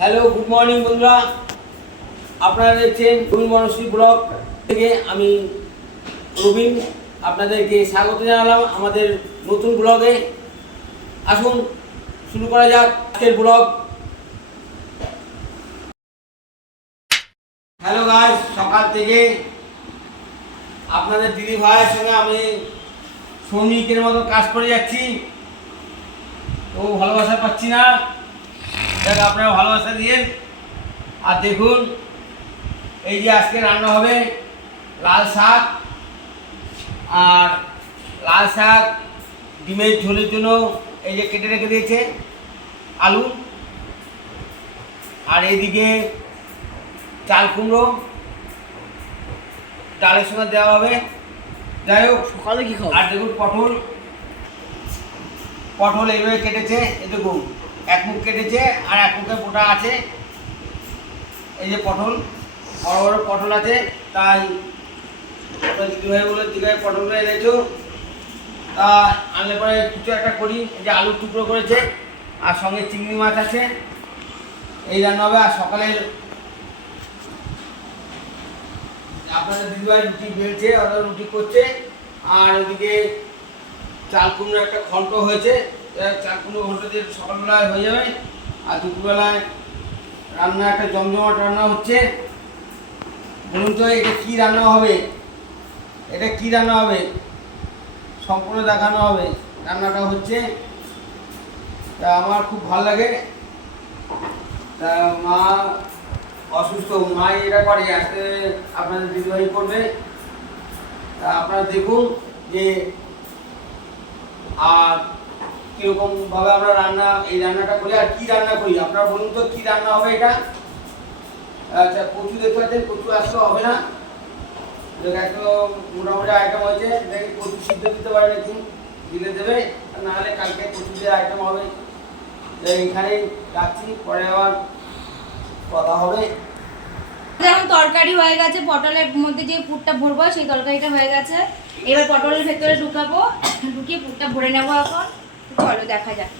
Hello good morning বন্ধুরা। আপনারা দেখছেন রবীন মনশ্রী ব্লগ থেকে আমি রবীন আপনাদেরকে স্বাগত জানালাম আমাদের নতুন ব্লগে। আসুন, শুরু করা যাক আজকের ব্লগ। হ্যালো গাইস সকাল থেকে আপনাদের দিদি ভাইয়ের সঙ্গে আমি শ্রমিকের মতো কাজ করে যাচ্ছি। তো ভালোবাসা পাচ্ছি না। দেখ আপনারা ভালোবাসা দিয়েন। আর দেখুন এই যে আজকে রান্না হবে লাল শাক আর লাল শাক ডিমের ঝোলের জন্য এই যে কেটে রেখে দিয়েছে আলু। আর এইদিকে চাল কুমড়ো ডালের সঙ্গে দেওয়া হবে। যাই হোক সকালে কি খাও আর দেখুন পটল। পটল এইভাবে কেটেছে এই দেখুন। এক মুখ কেটেছে আর এক মুখে গোটা আছে। এই যে পটল, বড় বড় পটল আছে। তাই দিদিভাই বলে দিদিভাই পটলগুলো এনেছো। তা আনলে পরে কিছু একটা করি। এই যে আলুর টুকরো করেছে, আর সঙ্গে চিংড়ি মাছ আছে। এই রান্না হবে আর সকালে আপনাদের দিদিভাই রুটি বেলছে, ওরা রুটি করছে। আর ওদিকে চাল কুমড়ো একটা ঘন্ট হয়েছে। চাল কুমড়ো দিয়ে সকালবেলায় হয়ে যাবে, আর দুপুরবেলায় রান্না, একটা জমজমাট রান্না হচ্ছে। বলুন তো, এটা কী রান্না হবে? এটা কী রান্না হবে? সম্পূর্ণ দেখানো হবে। রান্নাটা হচ্ছে, তা আমার খুব ভালো লাগে। তা মা অসুস্থ মা এটা করে, আজকে আপনাদের দিদিভাই করবে। তা আপনারা দেখুন যে, আর কীরকম ভাবে আমরা রান্না, এই রান্নাটা করি, আর কি রান্না করি? আপনারা বলুন তো, কি রান্না হবে এটা? আচ্ছা কচু দেখতে পাচ্ছেন, কচু আসলে হবে না। একটা মোটামুটি আইটেম হয়েছে। দেখি, কচু সিদ্ধ দিতে পারে নাকি দিলে দেবে নাহলে কালকে কচু দিয়ে আইটেম হবে। তো এইখানেই রাখছি, পরে আবার কথা হবে। যেমন তরকারি হয়ে গেছে, পটলের মধ্যে যে পুরটা ভরবো, সেই তরকারিটা হয়ে গেছে। এবার পটলের ভেতরে ঢুকাবো, ঢুকিয়ে পুরটা ভরে নেব এখন। চলো দেখা যাক